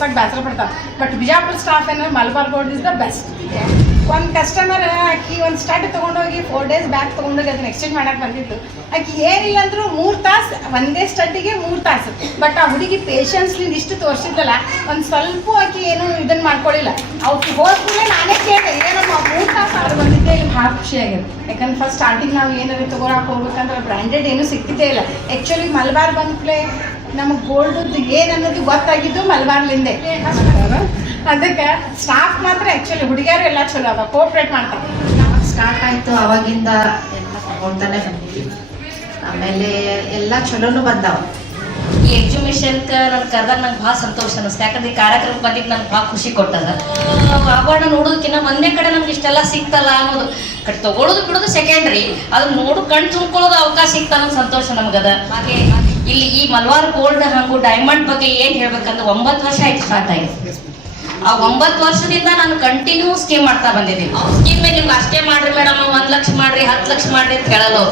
ತೋರ್ಸಕ್ಕೆ ಬೇಸರ ಪಡ್ತಾರೆ. But Bijapur staff ಏನಂದ್ರೆ Malabar gold is the best. ಒಂದು ಕಸ್ಟಮರ್ ಆಕಿ ಒಂದು ಸ್ಟಡ್ ತೊಗೊಂಡೋಗಿ 4 days ಬ್ಯಾಕ್ ತೊಗೊಂಡೋಗಿ ಅದನ್ನ ಎಕ್ಸ್ಚೇಂಜ್ ಮಾಡಕ್ಕೆ ಬಂದಿದ್ದು. ಆಕಿ ಏನಿಲ್ಲ ಅಂದರೂ 3 ತಾಸು ಒಂದೇ ಸ್ಟಡ್ಡಿಗೆ 3 ತಾಸು. ಬಟ್ ಆ ಹುಡುಗಿ ಪೇಷನ್ಸ್ಲಿಂದ ಇಷ್ಟು ತೋರಿಸಿದ್ಲಲ್ಲ, ಒಂದು ಸ್ವಲ್ಪ ಆಕಿ ಏನು ಇದನ್ನು ಮಾಡ್ಕೊಳ್ಳಿಲ್ಲ. ಅವ್ರು ಹೋದ್ಮೇಲೆ ನಾನೇ ಕೇಳಿದೆ, ಏನಮ್ಮ 3 ತಾಸು ಆರು ಬಂದಿದ್ದೆ, ಇಲ್ಲಿ ಭಾಳ ಖುಷಿಯಾಗಿದೆ. ಯಾಕಂದ್ರೆ ಫಸ್ಟ್ ಸ್ಟಾರ್ಟಿಂಗ್ ನಾವು ಏನಾದ್ರು ತೊಗೊಳಕ್ಕೆ ಹೋಗ್ಬೇಕಂದ್ರೆ ಬ್ರ್ಯಾಂಡೆಡ್ ಏನೂ ಸಿಗ್ತಿದ್ದೇ ಇಲ್ಲ. ಆ್ಯಕ್ಚುಲಿ ಮಲಬಾರ್ ಬಂದ್ಮೇಲೆ ನಮಗೆ ಗೋಲ್ಡದ್ದು ಏನು ಅನ್ನೋದು ಗೊತ್ತಾಗಿದ್ದು ಮಲಬಾರ್ಲಿಂದೆ. ಅದಕ್ಕೆ ಸ್ಟಾಫ್ ಮಾತ್ರ ಆ್ಯಕ್ಚುಲಿ ಹುಡುಗಿಯರು ಎಲ್ಲ ಚಲೋ ಅವ, ಕೋಆಪ್ರೇಟ್ ಮಾಡ್ತಾರೆ. ಸ್ಟಾರ್ಟ್ ಆಯಿತು ಅವಾಗಿಂದ ಎಲ್ಲ ತಗೊಳ್ತಾನೆ ಬಂದಿದ್ವಿ. ಆಮೇಲೆ ಎಲ್ಲ ಚಲೋನು ಬಂದಾವ. ಈ ಎಕ್ಸಿಬಿಷನ್ಗೆ ನಾನು ಕರೆದಾಗ ನಂಗೆ ಭಾಳ ಸಂತೋಷ ಅನ್ನಿಸ್ತು. ಯಾಕಂದ್ರೆ ಈ ಕಾರ್ಯಕ್ರಮಕ್ಕೆ ಬಂದಿದ್ದು ನಂಗೆ ಭಾಳ ಖುಷಿ ಕೊಟ್ಟದ. ಆಭರಣ ನೋಡೋದಕ್ಕಿಂತ ಒಂದೇ ಕಡೆ ನಮ್ಗೆ ಇಷ್ಟೆಲ್ಲ ಸಿಗ್ತಲ್ಲ ಅನ್ನೋದು, ಕಡೆ ತೊಗೊಳೋದು ಬಿಡೋದು ಸೆಕೆಂಡ್ರಿ, ಅದನ್ನ ನೋಡು ಕಣ್ಣು ತುಂಬ್ಕೊಳ್ಳೋದು ಅವಕಾಶ ಸಿಗ್ತಾ ಅನ್ನೋ ಸಂತೋಷ ನಮ್ಗದ. ಹಾಗೆ ಇಲ್ಲಿ ಈ ಮಲಬಾರ್ ಗೋಲ್ಡ್ ಹಾಗೂ ಡೈಮಂಡ್ ಬಗ್ಗೆ ಏನು ಹೇಳ್ಬೇಕಂದ್ರೆ 9 ವರ್ಷ ಆಯ್ತು ಸ್ಟಾರ್ಟ್ ಆಗಿದೆ. ಆ 9 ವರ್ಷದಿಂದ ನಾನು ಕಂಟಿನ್ಯೂ ಸ್ಕೀಮ್ ಮಾಡ್ತಾ ಬಂದಿದ್ದೀನಿ. ಸ್ಕೀಮ್ ನಿಮ್ಗೆ ಅಷ್ಟೇ ಮಾಡ್ರಿ ಮೇಡಮ್, 1 ಲಕ್ಷ ಮಾಡ್ರಿ, 10 ಲಕ್ಷ ಮಾಡ್ರಿ ಅಂತ ಹೇಳಲ್ಲ.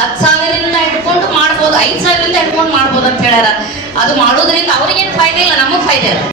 10,000ರಿಂದ ಹಿಡ್ಕೊಂಡು ಮಾಡ್ಬೋದು, 5,000ರಿಂದ ಹಿಡ್ಕೊಂಡು ಮಾಡ್ಬೋದು ಅಂತ ಹೇಳ್ಯಾರ. ಅದು ಮಾಡೋದ್ರಿಂದ ಅವ್ರಿಗೇನು ಫಾಯ್ದೆ ಇಲ್ಲ, ನಮಗ್ ಫಾಯ್ದೆ ಇಲ್ಲ.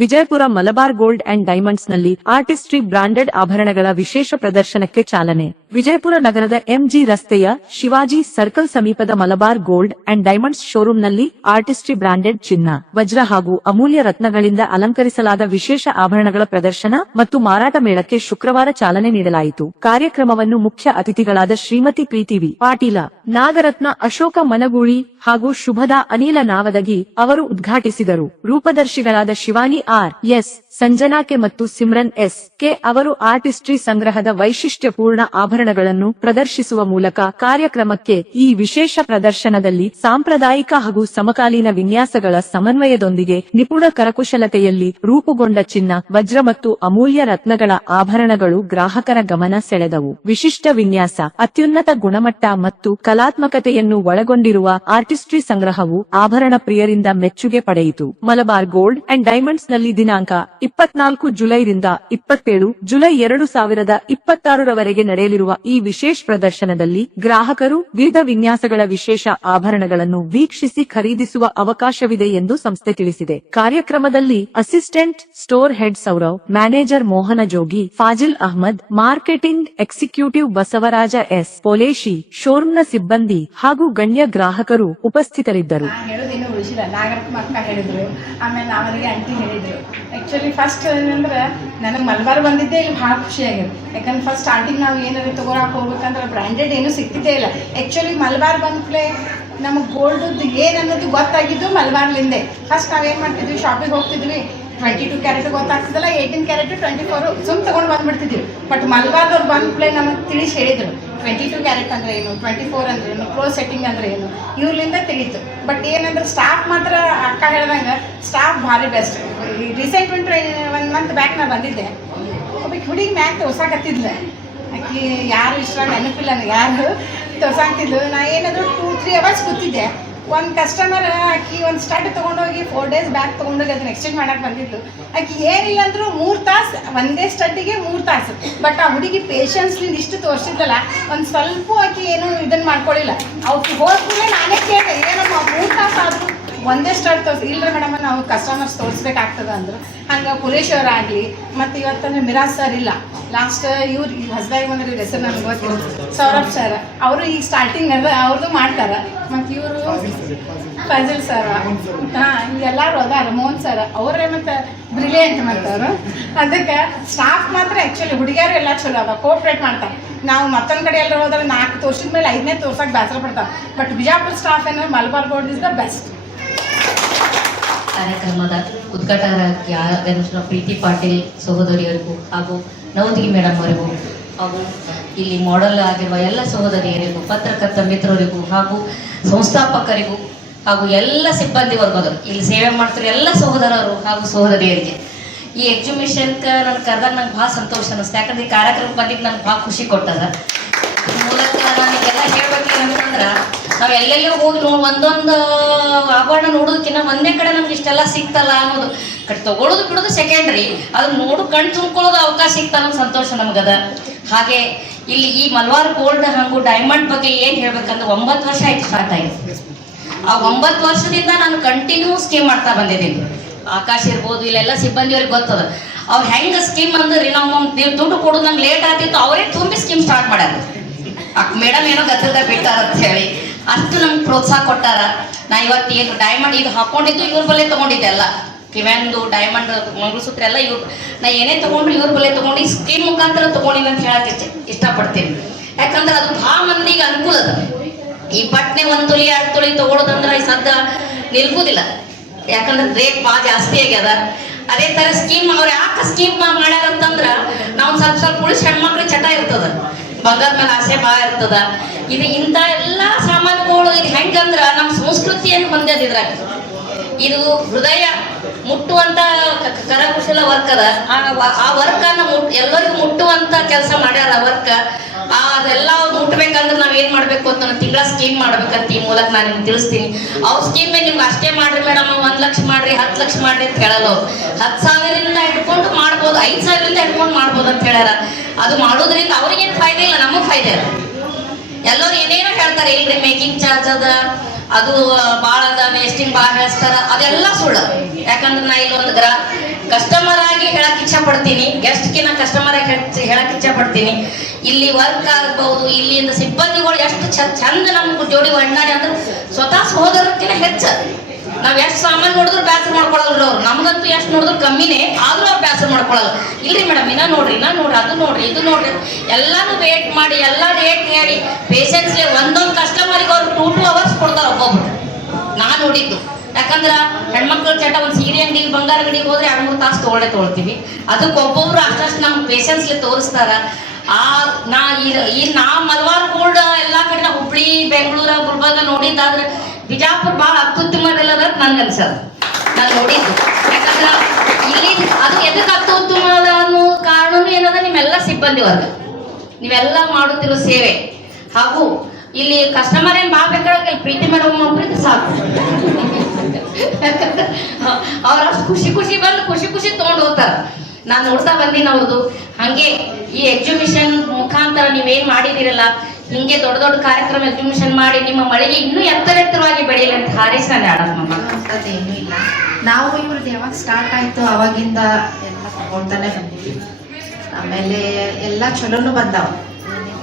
Vijayapura Malabar gold and diamonds ನಲ್ಲಿ ಆರ್ಟಿಸ್ಟ್ರಿ ಬ್ರಾಂಡೆಡ್ ಆಭರಣಗಳ ವಿಶೇಷ ಪ್ರದರ್ಶನಕ್ಕೆ ಚಾಲನೆ. ವಿಜಯಪುರ ನಗರದ ಎಂಜಿ ರಸ್ತೆಯ ಶಿವಾಜಿ ಸರ್ಕಲ್ ಸಮೀಪದ ಮಲಬಾರ್ ಗೋಲ್ಡ್ ಅಂಡ್ ಡೈಮಂಡ್ಸ್ ಶೋರೂಂನಲ್ಲಿ ಆರ್ಟಿಸ್ಟ್ರಿ ಬ್ರಾಂಡೆಡ್ ಚಿನ್ನ, ವಜ್ರ ಹಾಗೂ ಅಮೂಲ್ಯ ರತ್ನಗಳಿಂದ ಅಲಂಕರಿಸಲಾದ ವಿಶೇಷ ಆಭರಣಗಳ ಪ್ರದರ್ಶನ ಮತ್ತು ಮಾರಾಟ ಮೇಳಕ್ಕೆ ಶುಕ್ರವಾರ ಚಾಲನೆ ನೀಡಲಾಯಿತು. ಕಾರ್ಯಕ್ರಮವನ್ನು ಮುಖ್ಯ ಅತಿಥಿಗಳಾದ ಶ್ರೀಮತಿ ಪ್ರೀತಿ ವಿ ಪಾಟೀಲ, ನಾಗರತ್ನ ಅಶೋಕ ಮನಗೂಳಿ ಹಾಗೂ ಶುಭದಾ ಅನಿಲ ನಾವದಗಿ ಅವರು ಉದ್ಘಾಟಿಸಿದರು. ರೂಪದರ್ಶಿಗಳಾದ Shivani R S, Sanjana K ಮತ್ತು ಸಿಮ್ರನ್ ಎಸ್ ಕೆ ಅವರು ಆರ್ಟಿಸ್ಟ್ರಿ ಸಂಗ್ರಹದ ವೈಶಿಷ್ಟ್ಯಪೂರ್ಣ ಆಭರಣಗಳನ್ನು ಪ್ರದರ್ಶಿಸುವ ಮೂಲಕ ಕಾರ್ಯಕ್ರಮಕ್ಕೆ ಈ ವಿಶೇಷ ಪ್ರದರ್ಶನದಲ್ಲಿ ಸಾಂಪ್ರದಾಯಿಕ ಹಾಗೂ ಸಮಕಾಲೀನ ವಿನ್ಯಾಸಗಳ ಸಮನ್ವಯದೊಂದಿಗೆ ನಿಪುಣ ಕರಕುಶಲತೆಯಲ್ಲಿ ರೂಪುಗೊಂಡ ಚಿನ್ನ, ವಜ್ರ ಮತ್ತು ಅಮೂಲ್ಯ ರತ್ನಗಳ ಆಭರಣಗಳು ಗ್ರಾಹಕರ ಗಮನ ಸೆಳೆದವು. ವಿಶಿಷ್ಟ ವಿನ್ಯಾಸ, ಅತ್ಯುನ್ನತ ಗುಣಮಟ್ಟ ಮತ್ತು ಕಲಾತ್ಮಕತೆಯನ್ನು ಒಳಗೊಂಡಿರುವ ಆರ್ಟಿಸ್ಟ್ರಿ ಸಂಗ್ರಹವು ಆಭರಣ ಪ್ರಿಯರಿಂದ ಮೆಚ್ಚುಗೆ ಪಡೆಯಿತು. ಮಲಬಾರ್ ಗೋಲ್ಡ್ ಅಂಡ್ ಡೈಮಂಡ್ಸ್ ನಲ್ಲಿ ದಿನಾಂಕ 24 ಜುಲೈರಿಂದ 27 ಜುಲೈ 2026 ನಡೆಯಲಿರುವ ಈ ವಿಶೇಷ ಪ್ರದರ್ಶನದಲ್ಲಿ ಗ್ರಾಹಕರು ವಿವಿಧ ವಿನ್ಯಾಸಗಳ ವಿಶೇಷ ಆಭರಣಗಳನ್ನು ವೀಕ್ಷಿಸಿ ಖರೀದಿಸುವ ಅವಕಾಶವಿದೆ ಎಂದು ಸಂಸ್ಥೆ ತಿಳಿಸಿದೆ. ಕಾರ್ಯಕ್ರಮದಲ್ಲಿ assistant store head Saurav, manager Mohan Jogi, Fazil Ahmed, marketing executive Basavaraj S Poleshi, ಶೋರೂಮ್ನ ಸಿಬ್ಬಂದಿ ಹಾಗೂ ಗಣ್ಯ ಗ್ರಾಹಕರು ಉಪಸ್ಥಿತರಿದ್ದರು. ಹೇಳೋದೇನು ಉಳಿಸಿಲ್ಲ, ನಾಗರತ್ನ ಅಕ್ಕ ಹೇಳಿದ್ರು, ಆಮೇಲೆ ನಾವರಿಗೆ ಆಂಟಿ ಹೇಳಿದ್ರು. ಆ್ಯಕ್ಚುಲಿ ಫಸ್ಟ್ ಏನಂದ್ರೆ ನನಗೆ ಮಲಬಾರ್ ಬಂದಿದ್ದೆ ಇಲ್ಲಿ ಭಾಳ ಖುಷಿಯಾಗಿದೆ. ಯಾಕಂದ್ರೆ ಫಸ್ಟ್ ಸ್ಟಾರ್ಟಿಂಗ್ ನಾವು ಏನಾದ್ರು ತೊಗೊಳಕ್ಕೆ ಹೋಗ್ಬೇಕಂದ್ರೆ ಬ್ರ್ಯಾಂಡೆಡ್ ಏನೂ ಸಿಗ್ತಿದ್ದೇ ಇಲ್ಲ. ಆ್ಯಕ್ಚುಲಿ ಮಲಬಾರ್ ಬಂದ್ಮೇಲೆ ನಮಗೆ ಗೋಲ್ಡದ್ದು ಏನು ಅನ್ನೋದು ಗೊತ್ತಾಗಿದ್ದು ಮಲಬಾರ್ಲಿಂದೆ. ಫಸ್ಟ್ ನಾವೇನು ಮಾಡ್ತಿದ್ವಿ, ಶಾಪಿಗೆ ಹೋಗ್ತಿದ್ವಿ, 22 ಕ್ಯಾರೆಟ್ ಗೊತ್ತಾಗ್ತಿದ್ದಲ್ಲ, 18 ಕ್ಯಾರೆಟ್ 24 ಸುಮ್ ತೊಗೊಂಡು ಬಂದ್ಬಿಡ್ತಿದ್ವಿ. ಬಟ್ ಮಲಬಾರ್ದವ್ರು ಬಂದ್ಮೇಲೆ ನಮಗೆ ತಿಳಿಸಿ ಹೇಳಿದರು 22 ಕ್ಯಾರೆಟ್ ಅಂದ್ರೆ ಏನು, 24 ಅಂದ್ರೆ ಏನು, ಕ್ಲೋಸ್ ಸೆಟ್ಟಿಂಗ್ ಅಂದ್ರೆ ಏನು, ಇವ್ರಲಿಂದ ತಿಳಿತು. ಬಟ್ ಏನಂದ್ರೆ ಸ್ಟಾಫ್ ಮಾತ್ರ ಅಕ್ಕ ಹೇಳ್ದಂಗೆ ಸ್ಟಾಫ್ ಭಾರಿ ಬೆಸ್ಟ್. ರೀಸೆಂಟ್ 1 ಮಂತ್ ಬ್ಯಾಕ್ ನಾ ಬಂದಿದ್ದೆ, ಒಬ್ಬಕ್ಕೆ ಹುಡುಗಿ ಮ್ಯಾಕ್ ತೋರ್ಸಾಕತ್ತಿದ್ಲು. ಆಕಿ ಯಾರು ಇಷ್ಟ ನೆನಪಿಲ್ಲ ನನಗೆ, ಯಾರು ತೋರ್ಸಾಕ್ತಿದ್ಲು. ನಾ ಏನಾದರೂ 2-3 ಅವರ್ಸ್ ಕೂತಿದ್ದೆ. ಒಂದು ಕಸ್ಟಮರ್ ಆಕಿ ಒಂದು ಸ್ಟಡ್ ತೊಗೊಂಡೋಗಿ 4 days ಬ್ಯಾಕ್ ತೊಗೊಂಡೋಗಿ ಅದನ್ನ ಎಕ್ಸ್ಚೇಂಜ್ ಮಾಡಕ್ಕೆ ಬಂದಿದ್ದು. ಆಕಿ ಏನಿಲ್ಲ ಅಂದರೂ 3 ತಾಸು ಒಂದೇ ಸ್ಟಡ್ಡಿಗೆ 3 ತಾಸು. ಬಟ್ ಆ ಹುಡುಗಿ ಪೇಷನ್ಸ್ಲಿಂದ ಇಷ್ಟು ತೋರಿಸಿದ್ದಲ್ಲ, ಒಂದು ಸ್ವಲ್ಪ ಆಕಿ ಏನು ಇದನ್ನು ಮಾಡ್ಕೊಳ್ಳಿಲ್ಲ. ಅವ್ರು ಹೋದ್ಮೇಲೆ ನಾನೇ ಕೇಳಿದೆ, ಏನಮ್ಮ 3 ತಾಸು ಆದರೂ ಒಂದೇ ಸ್ಟಡ್ ತೋರಿಸಿ. ಇಲ್ಲ ಮೇಡಮ್, ನಾವು ಕಸ್ಟಮರ್ಸ್ ತೋರಿಸ್ಬೇಕಾಗ್ತದೆ ಅಂದರು. ಹಂಗೆ ಪುಲೇಶ್ವರ ಆಗಲಿ, ಮತ್ತು ಇವತ್ತಂದ್ರೆ ಮಿರಾಜ್ ಸರ್ ಇಲ್ಲ, ಲಾಸ್ಟ್ ಇವ್ರು ಈಗ ಹೊಸದಾಗಿ ಬಂದ್ರೆ ಇವ್ರ ಹೆಸರು ನನಗೆ ಗೊತ್ತಿಲ್ಲ, ಸೌರಭ್ ಸರ್, ಅವರು ಈಗ ಸ್ಟಾರ್ಟಿಂಗ್ ಅದ ಅವ್ರದ್ದು ಮಾಡ್ತಾರೆ. ಮತ್ತು ಇವರು ಫಜಿಲ್ ಸರ್, ಹಾಂ ಎಲ್ಲರೂ ಅದಾರ, ಮೋಹನ್ ಸರ್ ಅವರೇ ಮತ್ತು ಬ್ರಿಲಿಯಂಟ್ ಮತ್ತು ಅವರು. ಅದಕ್ಕೆ ಸ್ಟಾಫ್ ಮಾತ್ರ ಆ್ಯಕ್ಚುಲಿ ಹುಡುಗಿಯರು ಎಲ್ಲ ಚಲೋ ಅವ, ಕೋಆಪ್ರೇಟ್ ಮಾಡ್ತಾರೆ. ನಾವು ಮತ್ತೊಂದು ಕಡೆ ಎಲ್ಲರೂ ಹೋದ್ರೆ 4 ತೋರ್ಸಿದ ಮೇಲೆ 5ನೇ ತೋರ್ಸಕ್ಕೆ ಬೇಸರ ಪಡ್ತಾರೆ. ಬಟ್ ಬಿಜಾಪುರ ಸ್ಟಾಫ್ ಏನಂದ್ರೆ Malabar gold is the best. ಕಾರ್ಯಕ್ರಮದ ಉದ್ಘಾಟಕ ಪ್ರೀತಿ ಪಾಟೀಲ್ ಸಹೋದರಿಯರಿಗೂ ಹಾಗೂ ನವದಗಿ ಮೇಡಮ್ ಅವರಿಗೂ ಹಾಗೂ ಇಲ್ಲಿ ಮಾಡೆಲ್ ಆಗಿರುವ ಎಲ್ಲ ಸಹೋದರಿಯರಿಗೂ, ಪತ್ರಕರ್ತ ಮಿತ್ರರಿಗೂ ಹಾಗೂ ಸಂಸ್ಥಾಪಕರಿಗೂ ಹಾಗೂ ಎಲ್ಲ ಸಿಬ್ಬಂದಿ ವರ್ಗದವರು, ಇಲ್ಲಿ ಸೇವೆ ಮಾಡ್ತಿರೋ ಎಲ್ಲ ಸಹೋದರರು ಹಾಗೂ ಸಹೋದರಿಯರಿಗೆ ಈ ಎಕ್ಸಿಬಿಷನ್ಗೆ ನಾನು ಕರೆದಾಗ ನಂಗೆ ಭಾಳ ಸಂತೋಷ ಅನ್ನಿಸ್ತು. ಯಾಕಂದ್ರೆ ಈ ಕಾರ್ಯಕ್ರಮಕ್ಕೆ ಬಂದಿದ್ದು ನಂಗೆ ಭಾಳ ಖುಷಿ ಕೊಟ್ಟದ. ಮೂಲಕ ನಾನೀಗೆಲ್ಲ ಹೇಳ್ಬೇಕಂತಂದ್ರೆ ನಾವು ಎಲ್ಲೆಲ್ಲೂ ಹೋಗಿ ಒಂದೊಂದು ಆಭರಣ ನೋಡೋದಕ್ಕಿಂತ ಒಂದೇ ಕಡೆ ನಮ್ಗೆ ಇಷ್ಟೆಲ್ಲ ಸಿಗ್ತಲ್ಲ ಅನ್ನೋದು, ಕಡೆ ತೊಗೊಳೋದು ಬಿಡೋದು ಸೆಕೆಂಡ್ರಿ, ಅದನ್ನ ನೋಡು ಕಣ್ಣು ತುಂಬ್ಕೊಳ್ಳೋದು ಅವಕಾಶ ಸಿಗ್ತಾ ಅನ್ನೋ ಸಂತೋಷ ನಮಗದ. ಹಾಗೆ ಇಲ್ಲಿ ಈ ಮಲಬಾರ್ ಗೋಲ್ಡ್ ಹಾಗೂ ಡೈಮಂಡ್ ಬಗ್ಗೆ ಏನು ಹೇಳ್ಬೇಕಂದ್ರೆ 9 ವರ್ಷ ಆಯ್ತು ಸ್ಟಾರ್ಟ್ ಆಗಿದೆ. ಆ 9 ವರ್ಷದಿಂದ ನಾನು ಕಂಟಿನ್ಯೂ ಸ್ಕೀಮ್ ಮಾಡ್ತಾ ಬಂದಿದ್ದೀನಿ. ಆಕಾಶ್ ಇರ್ಬೋದು, ಇಲ್ಲೆಲ್ಲ ಸಿಬ್ಬಂದಿಯವ್ರಿಗೆ ಗೊತ್ತದ ಅವ್ರು ಹೆಂಗೆ ಸ್ಕೀಮ್ ಅಂದ್ರೆ ನಾವು ನೀವು ದುಡ್ಡು ಕೊಡೋದು ನಂಗೆ ಲೇಟ್ ಆಗ್ತಿತ್ತು, ಅವರೇ ತುಂಬಿ ಸ್ಕೀಮ್ ಸ್ಟಾರ್ಟ್ ಮಾಡ್ಯಾರ. ಮೇಡಮ್ ಏನೋ ಗದ್ದಲ್ದ ಬಿಟ್ಟಾರ ಅಂತ ಹೇಳಿ ಅಷ್ಟು ನಮ್ಗೆ ಪ್ರೋತ್ಸಾಹ ಕೊಟ್ಟಾರ. ನಾ ಇವತ್ತು ಈಗ ಡೈಮಂಡ್ ಈಗ ಹಾಕೊಂಡಿದ್ದು ಇವ್ರ ಬಲ್ಲೆ ತೊಗೊಂಡಿದ್ದೆ ಎಲ್ಲ, ಕಿವ್ಯಾಂದು ಡೈಮಂಡ್ ಮಂಗಳಸೂತ್ರ ಎಲ್ಲ ಇವ್ರು, ನಾ ಏನೇ ತೊಗೊಂಡ್ರು ಇವ್ರ ಬಲ್ಲೆ ತೊಗೊಂಡು ಈ ಸ್ಕೀಮ್ ಮುಖಾಂತರ ತೊಗೊಂಡಿನಿ ಅಂತ ಹೇಳಕ್ಕೆ ಇಷ್ಟಪಡ್ತೀನಿ. ಯಾಕಂದ್ರೆ ಅದು ಭಾಳ ಮಂದಿಗೆ ಅನುಕೂಲ ಅದ. ಈ ಪಟ್ನೆ 1 ತೊಲಿ 2 ತೊಲಿ ತೊಗೊಳೋದಂದ್ರೆ ಈ ಸದ್ದ ನಿಲ್ಬೋದಿಲ್ಲ, ಯಾಕಂದ್ರೆ ರೇಟ್ ಭಾಳ ಜಾಸ್ತಿ ಆಗ್ಯದ. ಅದೇ ಥರ ಸ್ಕೀಮ್ ಅವ್ರು ಯಾಕೆ ಸ್ಕೀಮ್ ಮಾಡ್ಯಾರ ಅಂತಂದ್ರೆ ನಾವು ಸ್ವಲ್ಪ ಉಳಿಸಿ ಹೆಣ್ಮಕ್ಳಿಗೆ ಚಟ ಇರ್ತದ, ಬಂಗಾರದ ಮೇಲೆ ಆಸೆ ಭಾಳ ಇರ್ತದ. ಇದು ಇಂಥ ಎಲ್ಲ ಸಾಮಾನುಗಳು ಇದು ಹೆಂಗಂದ್ರೆ ನಮ್ಮ ಸಂಸ್ಕೃತಿಯನ್ನು ಹೊಂದ್ಯದಿದ್ರಾಗ ಇದು ಹೃದಯ ಮುಟ್ಟುವಂತ ಕರಕುಶಲ ವರ್ಕ್ ಅದ. ಆ ವರ್ಕನ್ನ ಎಲ್ಲರಿಗೂ ಮುಟ್ಟುವಂತ ಕೆಲಸ ಮಾಡ್ಯಾರ. ವರ್ಕ್ ಅದೆಲ್ಲ ಮುಟ್ಬೇಕಂದ್ರೆ ನಾವ್ ಏನ್ ಮಾಡ್ಬೇಕು ಅಂತ ತಿಂಗಳ ಸ್ಕೀಮ್ ಮಾಡ್ಬೇಕಂತ ಈ ಮೂಲಕ ನಾನು ನಿಮ್ಗೆ ತಿಳಿಸ್ತೀನಿ. ಅವ್ರ ಸ್ಕೀಮ್ ನಿಮ್ಗೆ ಅಷ್ಟೇ ಮಾಡ್ರಿ ಮೇಡಮ್, 1 ಲಕ್ಷ ಮಾಡ್ರಿ 10 ಲಕ್ಷ ಮಾಡ್ರಿ ಅಂತ ಹೇಳಲ್ಲ. 10,000ರಿಂದ ಹಿಡ್ಕೊಂಡು ಮಾಡ್ಬೋದು, 5,000ರಿಂದ ಹಿಡ್ಕೊಂಡು ಮಾಡ್ಬೋದು ಅಂತ ಹೇಳ್ಯಾರ. ಅದು ಮಾಡೋದ್ರಿಂದ ಅವ್ರಿಗೇನು ಫಾಯ್ದೆ ಇಲ್ಲ, ನಮಗ್ ಫಾಯ್ದೆ ಅದ. ಎಲ್ಲರೂ ಏನೇನೋ ಹೇಳ್ತಾರೆ, ಇಲ್ರಿ ಮೇಕಿಂಗ್ ಚಾರ್ಜ್ ಅದ, ಅದು ಭಾಳ ಅದ, ವೇಸ್ಟಿಂಗ್ ಭಾಳ ಹೇಳ್ತಾರ, ಅದೆಲ್ಲ ಸುಳ್ಳು. ಯಾಕಂದ್ರೆ ನಾ ಇಲ್ಲಿ ಒಂದು ಕಸ್ಟಮರ್ ಆಗಿ ಹೇಳಕ್ ಇಚ್ಛೆ ಪಡ್ತೀನಿ, ಗೆಸ್ಟ್ಗಿನ ಕಸ್ಟಮರ್ ಆಗಿ ಹೇಳಕ್ ಇಚ್ಛೆ ಪಡ್ತೀನಿ. ಇಲ್ಲಿ ವರ್ಕ್ ಆಗ್ಬಹುದು, ಇಲ್ಲಿಂದ ಸಿಬ್ಬಂದಿಗಳು ಎಷ್ಟು ಚಂದ ನಮ್ಗೆ ಜೋಡಿ ಒಣ್ಣಾಡಿ ಅಂದ್ರೆ ಸ್ವತಃ ಸಹೋದರಕ್ಕಿಂತ ಹೆಚ್ಚ. ನಾವ್ ಎಷ್ಟು ಸಾಮಾನು ನೋಡಿದ್ರು ಬ್ಯಾಸರ ಮಾಡ್ಕೊಳಲ್ರಿ ಅವ್ರು, ನಮ್ಗಂತೂ ಎಷ್ಟು ನೋಡಿದ್ರು ಕಮ್ಮಿನೇ, ಆದ್ರೂ ಅವ್ರು ಬ್ಯಾಸರ ಮಾಡ್ಕೊಳಲ್ಲ. ಇಲ್ರಿ ಮೇಡಮ್ ಇನ್ನ ನೋಡ್ರಿ ಅದು ನೋಡ್ರಿ ಇದು ನೋಡ್ರಿ ಎಲ್ಲಾನು ವೇಟ್ ಮಾಡಿ ಎಲ್ಲ ರೇಟ್ ಹೇಳಿ ಪೇಷನ್ಸ್ಗೆ ಒಂದೊಂದು ಕಸ್ಟಮರ್ಗೆ ಅವ್ರು 2 ಅವರ್ಸ್ ಕೊಡ್ತಾರ ಒಬ್ಬೊಬ್ರು. ನಾ ನೋಡಿದ್ದು, ಯಾಕಂದ್ರ ಹೆಣ್ಮಕ್ಳ ಚಟ ಒಂದು ಸೀರೆ ಅಂಗಡಿಗೆ ಬಂಗಾರ ಅಂಗಡಿಗೆ ಹೋದ್ರೆ 2-3 ತಾಸು ತೊಗೊಳ್ತೀವಿ. ಅದಕ್ಕೆ ಒಬ್ಬೊಬ್ರು ಅಷ್ಟಷ್ಟು ನಮ್ಗೆ ಪೇಷನ್ಸ್ಲಿ ತೋರಿಸ್ತಾರ. ನಾ ಮಲಬಾರ್ ಗೋಲ್ಡ್ ಎಲ್ಲಾ ಕಡೆ ಹುಬ್ಳಿ ಬೆಂಗಳೂರ ಗುಲ್ಬರ್ಗ ನೋಡಿದ್ದಾದ್ರೆ ಬಿಜಾಪುರ ಭಾಳ ಅತ್ಯುತ್ತಮದಲ್ಲದ ನನ್ಗೆ ಅನ್ಸದ, ನಾನು ನೋಡಿದ್ದು. ಯಾಕಂದ್ರ ಇಲ್ಲಿ ಅದು ಎದಕ್ಕೆ ಅತ್ಯುತ್ತಮದ ಅನ್ನೋ ಕಾರಣನೂ ಏನದ, ನಿಮ್ಮೆಲ್ಲ ಸಿಬ್ಬಂದಿ ವರ್ಗ ನೀವೆಲ್ಲ ಮಾಡುತ್ತಿರೋ ಸೇವೆ. ಹಾಗೂ ಇಲ್ಲಿ ಕಸ್ಟಮರ್ ಏನ್ ಭಾಳ ಬೇಕಾಗಿಲ್ಲ, ಪ್ರೀತಿ ಮೇಡಮ್ ಪ್ರೀತಿ ಸಾಕು. ಅವ್ರ ಅಷ್ಟು ಖುಷಿ ಬಂದು ಖುಷಿ ತಗೊಂಡು ಹೋಗ್ತಾರ. ನಾನು ನೋಡ್ತಾ ಬಂದೀನಿ ಅವ್ರದ್ದು. ಹಂಗೆ ಈ ಎಕ್ಸಿಬಿಷನ್ ಮುಖಾಂತರ ನೀವೇನ್ ಮಾಡಿದಿರಲ್ಲ, ಹಿಂಗೆ ದೊಡ್ಡ ಕಾರ್ಯಕ್ರಮ ಎಕ್ಸಿಬಿಷನ್ ಮಾಡಿ ನಿಮ್ಮ ಮಳೆಗೆ ಇನ್ನೂ ಎತ್ತರವಾಗಿ ಬೆಳೆಯಲಿ ಅಂತ ಹಾರೈಸಿ ನಾನು ಆಡಮ್ಮ. ಅಂತದೇನು ಇಲ್ಲ, ನಾವು ಇವ್ರದ್ದು ಯಾವಾಗ ಸ್ಟಾರ್ಟ್ ಆಯ್ತು ಅವಾಗಿಂದ ಎಲ್ಲ ತಗೊಳ್ತಾನೆ ಬಂದಿವಿ. ಆಮೇಲೆ ಎಲ್ಲ ಚಲೋನು ಬಂದಾವ,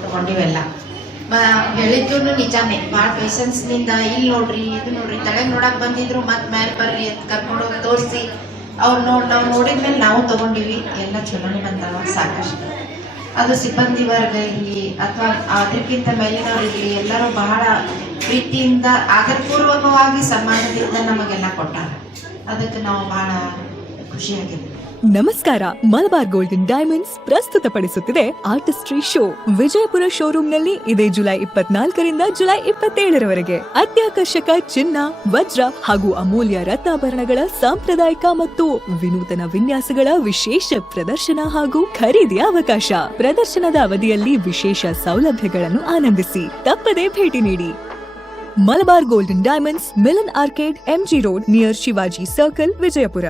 ತಗೊಂಡಿವೆಲ್ಲ. ಹೇಳಿದ್ದು ನಿಜಾನೇ, ಭಾಳ ಪೇಷನ್ಸ್ನಿಂದ ಇಲ್ಲಿ ನೋಡ್ರಿ ಇದು ನೋಡ್ರಿ ತಲೆಗೆ ನೋಡಕ್ ಬಂದಿದ್ರು ಮತ್ತೆ ಮೇಲೆ ಬರ್ರಿ ಅಂತ ಕರ್ಕೊಂಡೋಗಿ ತೋರಿಸಿ ಅವ್ರು ನಾವು ನೋಡಿದ್ಮೇಲೆ ನಾವು ತಗೊಂಡಿವಿ. ಎಲ್ಲ ಚಲೋನು ಬಂದಾವ ಸಾಕಷ್ಟು. ಅದು ಸಿಬ್ಬಂದಿ ವರ್ಗ ಇರಲಿ ಅಥವಾ ಅದಕ್ಕಿಂತ ಮೇಲಿನವ್ರು ಇರಲಿ, ಎಲ್ಲರೂ ಬಹಳ ಪ್ರೀತಿಯಿಂದ ಆದರಪೂರ್ವಕವಾಗಿ ಸಮಾಜದಿಂದ ನಮಗೆಲ್ಲ ಕೊಟ್ಟಾರ. ಅದಕ್ಕೆ ನಾವು ಬಹಳ ಖುಷಿಯಾಗಿದ್ದೀವಿ. ನಮಸ್ಕಾರ. ಮಲಬಾರ್ ಗೋಲ್ಡನ್ ಡೈಮಂಡ್ಸ್ ಪ್ರಸ್ತುತಪಡಿಸುತ್ತಿದೆ ಆರ್ಟಿಸ್ಟ್ರಿ ಶೋ. ವಿಜಯಪುರ ಶೋರೂಮ್ನಲ್ಲಿ ಇದೇ ಜುಲೈ 24ರಿಂದ ಜುಲೈ 27ರವರೆಗೆ ಅತ್ಯಾಕರ್ಷಕ ಚಿನ್ನ, ವಜ್ರ ಹಾಗೂ ಅಮೂಲ್ಯ ರತ್ನಾಭರಣಗಳ ಸಾಂಪ್ರದಾಯಿಕ ಮತ್ತು ವಿನೂತನ ವಿನ್ಯಾಸಗಳ ವಿಶೇಷ ಪ್ರದರ್ಶನ ಹಾಗೂ ಖರೀದಿಯ ಅವಕಾಶ. ಪ್ರದರ್ಶನದ ಅವಧಿಯಲ್ಲಿ ವಿಶೇಷ ಸೌಲಭ್ಯಗಳನ್ನು ಆನಂದಿಸಿ. ತಪ್ಪದೇ ಭೇಟಿ ನೀಡಿ. Malabar golden diamonds, Milan arcade, MG road, near Shivaji circle, Vijayapura.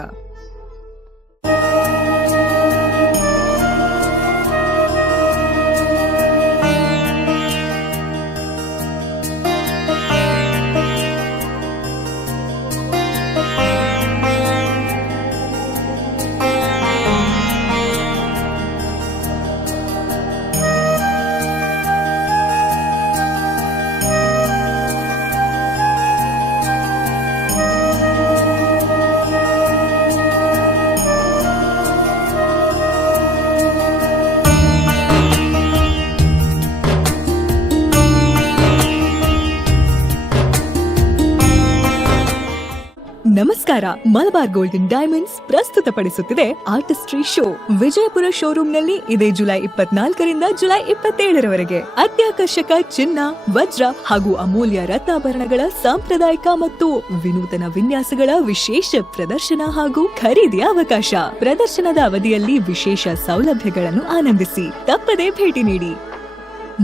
ನಮಸ್ಕಾರ. ಮಲಬಾರ್ ಗೋಲ್ಡನ್ ಡೈಮಂಡ್ಸ್ ಪ್ರಸ್ತುತಪಡಿಸುತ್ತಿದೆ ಆರ್ಟಿಸ್ಟ್ರಿ ಶೋ. ವಿಜಯಪುರ ಶೋರೂಮ್ನಲ್ಲಿ ಇದೇ ಜುಲೈ 24ರಿಂದ ಜುಲೈ 27ರವರೆಗೆ ಅತ್ಯಾಕರ್ಷಕ ಚಿನ್ನ, ವಜ್ರ ಹಾಗೂ ಅಮೂಲ್ಯ ರತ್ನಾಭರಣಗಳ ಸಾಂಪ್ರದಾಯಿಕ ಮತ್ತು ವಿನೂತನ ವಿನ್ಯಾಸಗಳ ವಿಶೇಷ ಪ್ರದರ್ಶನ ಹಾಗೂ ಖರೀದಿಯ ಅವಕಾಶ. ಪ್ರದರ್ಶನದ ಅವಧಿಯಲ್ಲಿ ವಿಶೇಷ ಸೌಲಭ್ಯಗಳನ್ನು ಆನಂದಿಸಿ. ತಪ್ಪದೇ ಭೇಟಿ ನೀಡಿ.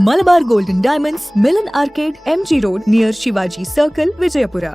Malabar golden diamonds, Milan arcade, MG road, near Shivaji circle, Vijayapura.